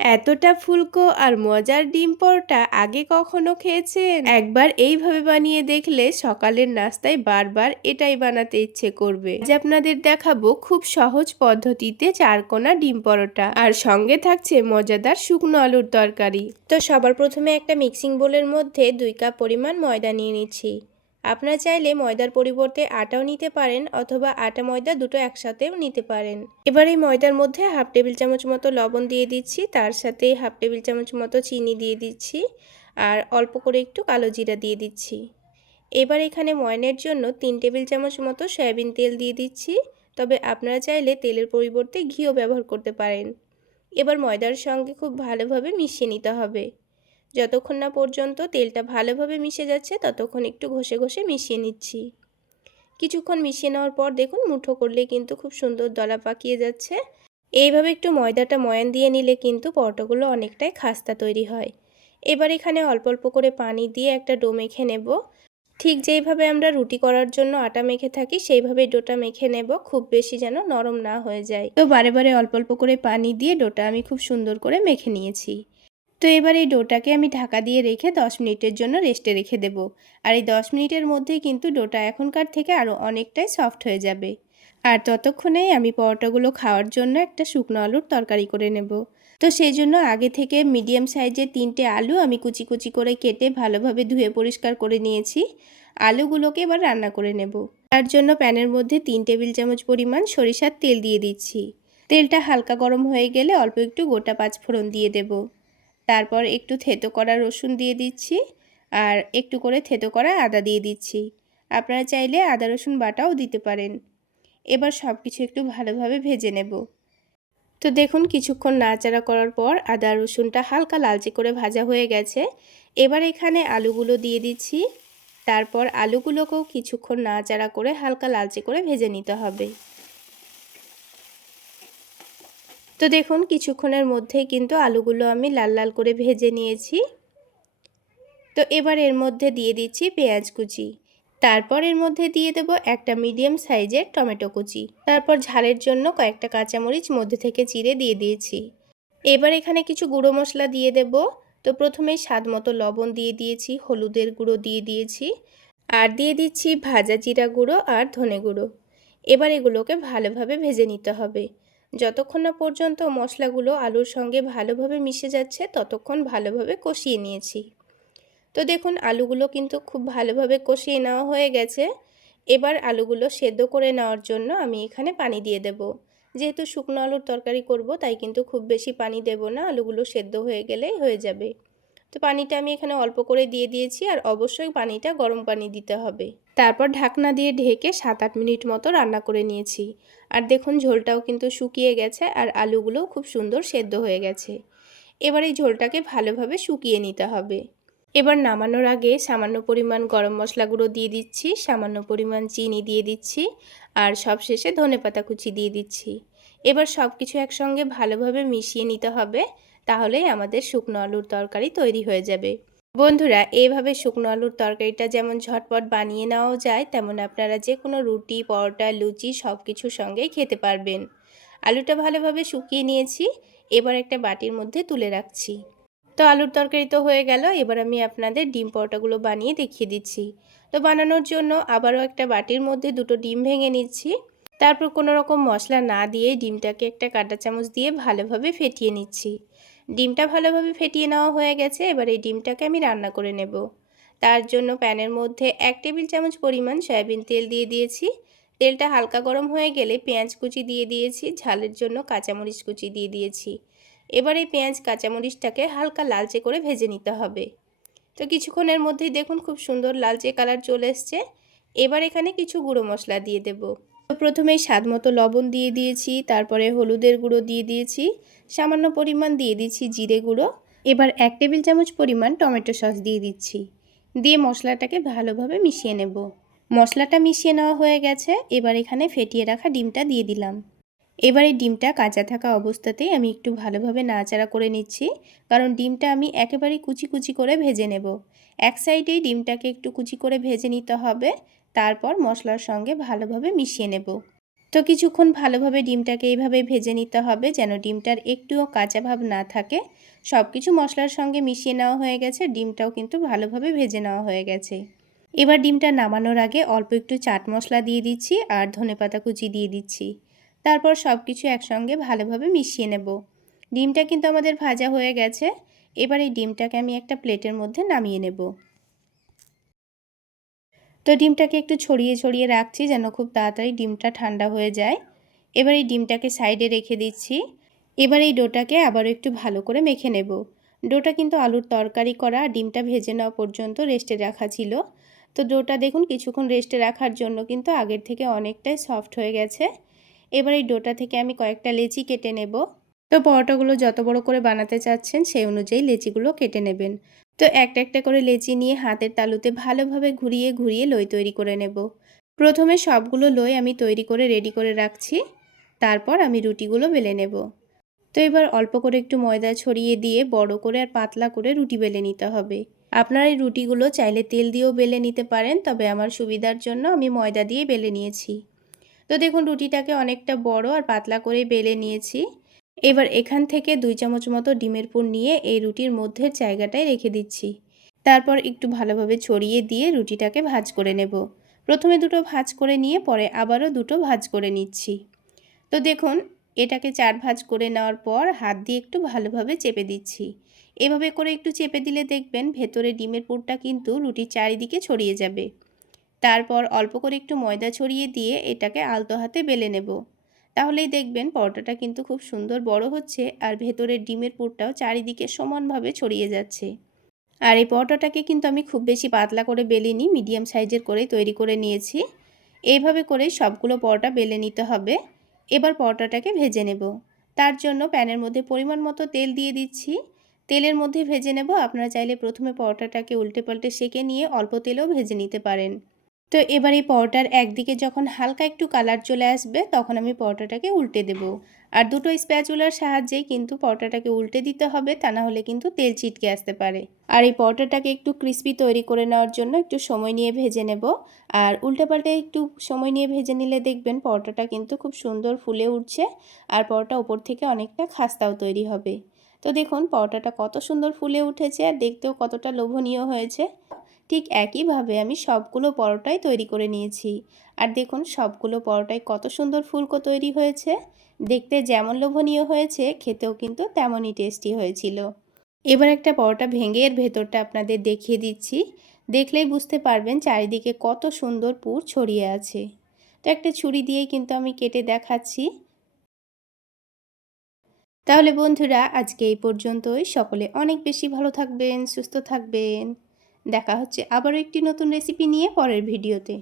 এতটা ফুলকো আর মজার ডিম পরোটা আগে কখনো খেয়েছেন? একবার এইভাবে বানিয়ে দেখলে সকালের নাস্তায় বারবার এটাই বানাতে ইচ্ছে করবে। আজ আপনাদের দেখাবো খুব সহজ পদ্ধতিতে চারকোনা ডিম পরোটা, আর সঙ্গে থাকছে মজাদার শুকনো আলুর তরকারি। তো সবার প্রথমে একটা মিক্সিং বোলের মধ্যে 2 কাপ পরিমাণ ময়দা নিয়ে নিচ্ছি। আপনারা চাইলে ময়দার পরিবর্তে আটাও নিতে পারেন, অথবা আটা ময়দা দুটো একসাথেও নিতে পারেন। এবার এই ময়দার মধ্যে হাফ টেবিল চামচ মতো লবণ দিয়ে দিচ্ছি, তার সাথে হাফ টেবিল চামচ মতো চিনি দিয়ে দিচ্ছি, আর অল্প করে একটু কালো জিরা দিয়ে দিচ্ছি। এবার এখানে ময়ানের জন্য 3 টেবিল চামচ মতো সয়াবিন তেল দিয়ে দিচ্ছি, তবে আপনারা চাইলে তেলের পরিবর্তে ঘিও ব্যবহার করতে পারেন। এবার ময়দার সঙ্গে খুব ভালোভাবে মিশিয়ে নিতে হবে। যতক্ষণ না পর্যন্ত তেলটা ভালোভাবে মিশে যাচ্ছে ততক্ষণ একটু ঘষে ঘষে মিশিয়ে নিচ্ছি। কিছুক্ষণ মিশিয়ে নেওয়ার পর দেখুন মুঠো করলে কিন্তু খুব সুন্দর দলা পাকিয়ে যাচ্ছে। এইভাবে একটু ময়দাটা ময়ান দিয়ে নিলে কিন্তু পরোটাগুলো অনেকটাই খাস্তা তৈরি হয়। এবার এখানে অল্প অল্প করে পানি দিয়ে একটা ডো মেখে নেব। ঠিক যেইভাবে আমরা রুটি করার জন্য আটা মেখে থাকি সেইভাবে ডোটা মেখে নেব, খুব বেশি যেন নরম না হয়ে যায়। তো বারে বারে অল্প অল্প করে পানি দিয়ে ডোটা আমি খুব সুন্দর করে মেখে নিয়েছি। তো এবার এই ডোটাকে আমি ঢাকা দিয়ে রেখে 10 মিনিটের জন্য রেস্টে রেখে দেব। আর এই 10 মিনিটের মধ্যেই কিন্তু ডোটা এখনকার থেকে আরও অনেকটাই সফট হয়ে যাবে। আর ততক্ষণেই আমি পরোটাগুলো খাওয়ার জন্য একটা শুকনো আলুর তরকারি করে নেব। তো সেই জন্য আগে থেকে মিডিয়াম সাইজের 3টে আলু আমি কুচি কুচি করে কেটে ভালোভাবে ধুয়ে পরিষ্কার করে নিয়েছি। আলুগুলোকে এবার রান্না করে নেব। তার জন্য প্যানের মধ্যে 3 টেবিল চামচ পরিমাণ সরিষার তেল দিয়ে দিচ্ছি। তেলটা হালকা গরম হয়ে গেলে অল্প একটু গোটা পাঁচফোড়ন দিয়ে দেব। তারপর একটু থেতো করা রসুন দিয়ে দিচ্ছি, আর একটু করে থেতো করা আদা দিয়ে দিচ্ছি। আপনারা চাইলে আদা রসুন বাটাও দিতে পারেন। এবার সব কিছু একটু ভালোভাবে ভেজে নেব। তো দেখুন কিছুক্ষণ নাড়াচাড়া করার পর আদা রসুনটা হালকা লালচে করে ভাজা হয়ে গেছে। এবার এখানে আলুগুলো দিয়ে দিচ্ছি। তারপর আলুগুলোকেও কিছুক্ষণ নাড়াচাড়া করে হালকা লালচে করে ভেজে নিতে হবে। তো দেখুন কিছুক্ষণের মধ্যেই কিন্তু আলুগুলো আমি লাল লাল করে ভেজে নিয়েছি। তো এবার এর মধ্যে দিয়ে দিচ্ছি পেঁয়াজ কুচি। তারপর এর মধ্যে দিয়ে দেব একটা মিডিয়াম সাইজের টমেটো কুচি। তারপর ঝালের জন্য কয়েকটা কাঁচামরিচ মধ্যে থেকে চিড়ে দিয়ে দিয়েছি। এবার এখানে কিছু গুঁড়ো মশলা দিয়ে দেব। তো প্রথমেই স্বাদ মতো লবণ দিয়ে দিয়েছি, হলুদের গুঁড়ো দিয়ে দিয়েছি, আর দিয়ে দিচ্ছি ভাজা জিরা গুঁড়ো আর ধনে গুঁড়ো। এবার এগুলোকে ভালোভাবে ভেজে নিতে হবে। যতক্ষণ না পর্যন্ত মশলাগুলো আলুর সঙ্গে ভালোভাবে মিশে যাচ্ছে ততক্ষণ ভালোভাবে কষিয়ে নিয়েছি। তো দেখুন আলুগুলো কিন্তু খুব ভালোভাবে কষিয়ে নেওয়া হয়ে গেছে। এবার আলুগুলো সেদ্ধ করে নেওয়ার জন্য আমি এখানে পানি দিয়ে দেব। যেহেতু শুকনো আলুর তরকারি করব তাই কিন্তু খুব বেশি পানি দেব না, আলুগুলো সেদ্ধ হয়ে গেলেই হয়ে যাবে। তো পানিটা আমি এখানে অল্প করে দিয়ে দিয়েছি, আর অবশ্যই পানিটা গরম পানি দিতে হবে। তারপর ঢাকনা দিয়ে ঢেকে 7-8 মিনিট মতো রান্না করে নিয়েছি। আর দেখুন ঝোলটাও কিন্তু শুকিয়ে গেছে, আর আলুগুলোও খুব সুন্দর সেদ্ধ হয়ে গেছে। এবার এই ঝোলটাকে ভালোভাবে শুকিয়ে নিতে হবে। এবার নামানোর আগে সামান্য পরিমাণ গরম মশলা গুঁড়ো দিয়ে দিচ্ছি, সামান্য পরিমাণ চিনি দিয়ে দিচ্ছি, আর সবশেষে ধনেপাতা কুচি দিয়ে দিচ্ছি। এবার সব কিছু একসঙ্গে ভালোভাবে মিশিয়ে নিতে হবে, তাহলেই আমাদের শুকনো আলুর তরকারি তৈরি হয়ে যাবে। বন্ধুরা, এইভাবে শুকনো আলুর তরকারিটা যেমন ঝটপট বানিয়ে নেওয়াও যায়, তেমন আপনারা যে কোনো রুটি, পরোটা, লুচি সব কিছুর সঙ্গেই খেতে পারবেন। আলুটা ভালোভাবে শুকিয়ে নিয়েছি, এবার একটা বাটির মধ্যে তুলে রাখছি। তো আলুর তরকারি তো হয়ে গেল। এবার আমি আপনাদের ডিম পরোটাগুলো বানিয়ে দেখিয়ে দিচ্ছি। তো বানানোর জন্য আবারও একটা বাটির মধ্যে 2টো ডিম ভেঙে নিচ্ছি। তারপর কোনো রকম মশলা না দিয়ে ডিমটাকে একটা কাঁটা চামচ দিয়ে ভালোভাবে ফেটিয়ে নিচ্ছি। ডিমটা ভালোভাবে ফেটিয়ে নেওয়া হয়ে গেছে। এবার এই ডিমটাকে আমি রান্না করে নেব। তার জন্য প্যানের মধ্যে 1 টেবিল চামচ পরিমাণ সয়াবিন তেল দিয়ে দিয়েছি। তেলটা হালকা গরম হয়ে গেলে পেঁয়াজ কুচি দিয়ে দিয়েছি, ঝালের জন্য কাঁচামরিচ কুচি দিয়ে দিয়েছি। এবার এই পেঁয়াজ কাঁচামরিচটাকে হালকা লালচে করে ভেজে নিতে হবে। তো কিছুক্ষণের মধ্যেই দেখুন খুব সুন্দর লালচে কালার চলে এসছে। এবার এখানে কিছু গুঁড়ো মশলা দিয়ে দেব। তো প্রথমেই স্বাদ মতো লবণ দিয়ে দিয়েছি, তারপরে হলুদের গুঁড়ো দিয়ে দিয়েছি, সামান্য পরিমাণ দিয়ে দিচ্ছি জিরে গুঁড়ো। এবার 1 টেবিল চামচ পরিমাণ টমেটো সস দিয়ে দিচ্ছি। দিয়ে মশলাটাকে ভালোভাবে মিশিয়ে নেব। মশলাটা মিশিয়ে নেওয়া হয়ে গেছে। এবার এখানে ফেটিয়ে রাখা ডিমটা দিয়ে দিলাম। এবার এই ডিমটা কাঁচা থাকা অবস্থাতেই আমি একটু ভালোভাবে নাড়াচাড়া করে নিচ্ছি, কারণ ডিমটা আমি একেবারেই কুচি কুচি করে ভেজে নেব। এক সাইডেই ডিমটাকে একটু কুচি করে ভেজে নিতে হবে, তারপর মশলার সঙ্গে ভালোভাবে মিশিয়ে নেব। তো কিছুক্ষণ ভালোভাবে ডিমটাকে এইভাবে ভেজে নিতে হবে, যেন ডিমটার একটুও কাঁচা ভাব না থাকে। সব কিছু মশলার সঙ্গে মিশিয়ে নেওয়া হয়ে গেছে, ডিমটাও কিন্তু ভালোভাবে ভেজে নেওয়া হয়ে গেছে। এবার ডিমটা নামানোর আগে অল্প একটু চাট মশলা দিয়ে দিচ্ছি আর ধনেপাতা কুচি দিয়ে দিচ্ছি। তারপর সব কিছু একসঙ্গে ভালোভাবে মিশিয়ে নেব। ডিমটা কিন্তু আমাদের ভাজা হয়ে গেছে। এবার এই ডিমটাকে আমি একটা প্লেটের মধ্যে নামিয়ে নেব। তো ডিমটাকে একটু ছড়িয়ে ছড়িয়ে রাখছি যেন খুব তাড়াতাড়ি ডিমটা ঠান্ডা হয়ে যায়। এবার এই ডিমটাকে সাইডে রেখে দিচ্ছি। এবার এই ডোটাকে আবারও একটু ভালো করে মেখে নেব। ডোটা কিন্তু আলুর তরকারি করা ডিমটা ভেজে নেওয়া পর্যন্ত রেস্টে রাখা ছিল। তো ডোটা দেখুন কিছুক্ষণ রেস্টে রাখার জন্য কিন্তু আগের থেকে অনেকটাই সফট হয়ে গেছে। এবার এই ডোটা থেকে আমি কয়েকটা লেচি কেটে নেব। তো পরোটাগুলো যত বড় করে বানাতে চাচ্ছেন সেই অনুযায়ী লেচিগুলো কেটে নেবেন। তো একটা একটা করে লেচি নিয়ে হাতের তালুতে ভালোভাবে ঘুরিয়ে ঘুরিয়ে লই তৈরি করে নেব। প্রথমে সবগুলো লই আমি তৈরি করে রেডি করে রাখছি। তারপর আমি রুটিগুলো বেলে নেব। তো এবার অল্প করে একটু ময়দা ছড়িয়ে দিয়ে বড় করে আর পাতলা করে রুটি বেলে নিতে হবে। আপনারা এই রুটিগুলো চাইলে তেল দিয়েও বেলে নিতে পারেন, তবে আমার সুবিধার জন্য আমি ময়দা দিয়ে বেলে নিয়েছি। তো দেখুন রুটিটাকে অনেকটা বড় আর পাতলা করে বেলে নিয়েছি। এবার এখান থেকে 2 চামচ মতো ডিমের পুর নিয়ে এই রুটির মধ্যের জায়গাটায় রেখে দিচ্ছি। তারপর একটু ভালোভাবে ছড়িয়ে দিয়ে রুটিটাকে ভাঁজ করে নেব। প্রথমে দুটো ভাঁজ করে নিয়ে পরে আবারও দুটো ভাঁজ করে নিচ্ছি। তো দেখুন এটাকে 4 ভাঁজ করে নেওয়ার পর হাত দিয়ে একটু ভালোভাবে চেপে দিচ্ছি। এভাবে করে একটু চেপে দিলে দেখবেন ভেতরে ডিমের পুরটা কিন্তু রুটির চারিদিকে ছড়িয়ে যাবে। তারপর অল্প করে একটু ময়দা ছড়িয়ে দিয়ে এটাকে আলতো হাতে বেলে নেব। তাহলেই দেখবেন পরোটাটা কিন্তু খুব সুন্দর বড় হচ্ছে আর ভেতরের ডিমের পুরটাও চারিদিকে সমানভাবে ছড়িয়ে যাচ্ছে। আর এই পরোটাটাকে কিন্তু আমি খুব বেশি পাতলা করে বেলিনি, মিডিয়াম সাইজের করেই তৈরি করে নিয়েছি। এইভাবে করেই সবগুলো পরোটা বেলে নিতে হবে। এবার পরোটাটাকে ভেজে নেব। তার জন্য প্যানের মধ্যে পরিমাণ মতো তেল দিয়ে দিচ্ছি। তেলের মধ্যে ভেজে নেব। আপনারা চাইলে প্রথমে পরোটাটাকে উল্টে পাল্টে সেঁকে নিয়ে অল্প তেলেও ভেজে নিতে পারেন। তো এবার এই পরোটার একদিকে যখন হালকা একটু কালার চলে আসবে তখন আমি পরোটাটাকে উল্টে দেব। আর দুটো স্প্যাচুলার সাহায্যেই কিন্তু পরোটাটাকে উল্টে দিতে হবে, তা না হলে কিন্তু তেল ছিটকে আসতে পারে। আর এই পরোটাটাকে একটু ক্রিস্পি তৈরি করে নেওয়ার জন্য একটু সময় নিয়ে ভেজে নেব। আর উল্টে পাল্টে একটু সময় নিয়ে ভেজে নিলে দেখবেন পরোটাটা কিন্তু খুব সুন্দর ফুলে উঠছে আর পরোটা উপর থেকে অনেকটা খাস্তাও তৈরি হবে। তো দেখুন পরোটাটা কত সুন্দর ফুলে উঠেছে আর দেখতেও কতটা লোভনীয় হয়েছে। ঠিক একইভাবে আমি সবগুলো পরোটাই তৈরি করে নিয়েছি। আর দেখুন সবগুলো পরোটাই কত সুন্দর ফুলকো তৈরি হয়েছে। দেখতে যেমন লোভনীয় হয়েছে খেতেও কিন্তু তেমনই টেস্টি হয়েছিল। এবার একটা পরোটা ভেঙে এর ভেতরটা আপনাদের দেখিয়ে দিচ্ছি। দেখলেই বুঝতে পারবেন চারিদিকে কত সুন্দর পুর ছড়িয়ে আছে। তো একটা ছুরি দিয়েই কিন্তু আমি কেটে দেখাচ্ছি। তাহলে বন্ধুরা আজকে এই পর্যন্তই। সকলে অনেক বেশি ভালো থাকবেন, সুস্থ থাকবেন। দেখা হচ্ছে আবারও একটি নতুন রেসিপি নিয়ে পরের ভিডিওতে।